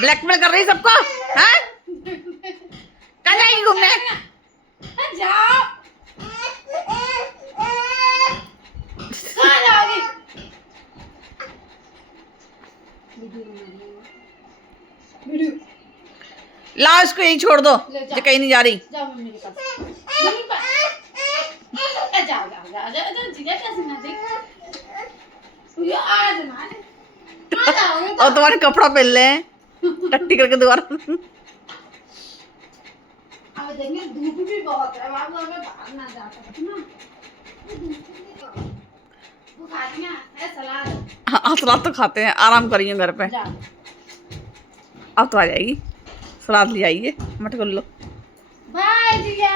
Blackmail कर रही सबको, हैं? कहाँ जाएगी घूमने? जाओ। कहाँ जाओगी? ला उसको यहीं छोड़ दो, ले जाओ। जो कहीं नहीं जा रही। जाओ मम्मी के पास। मम्मी पास। जाओ जाओ जाओ जाओ जाओ जिगर कैसे ना देख। ये आज ना आ जाओगे और तुम्हारे कपड़ा पहन ले टट्टी करके दोबारा। अब देंगे धूप भी बहुत है, बाबू हमें बाहर ना जा सकते ना। वो खाती है सलाद। हाँ सलाद तो खाते हैं, आराम करिए घर पे। जाओ। अब तो आ जाएगी, सलाद ले आइए मटकुल्लो। बाय जिया।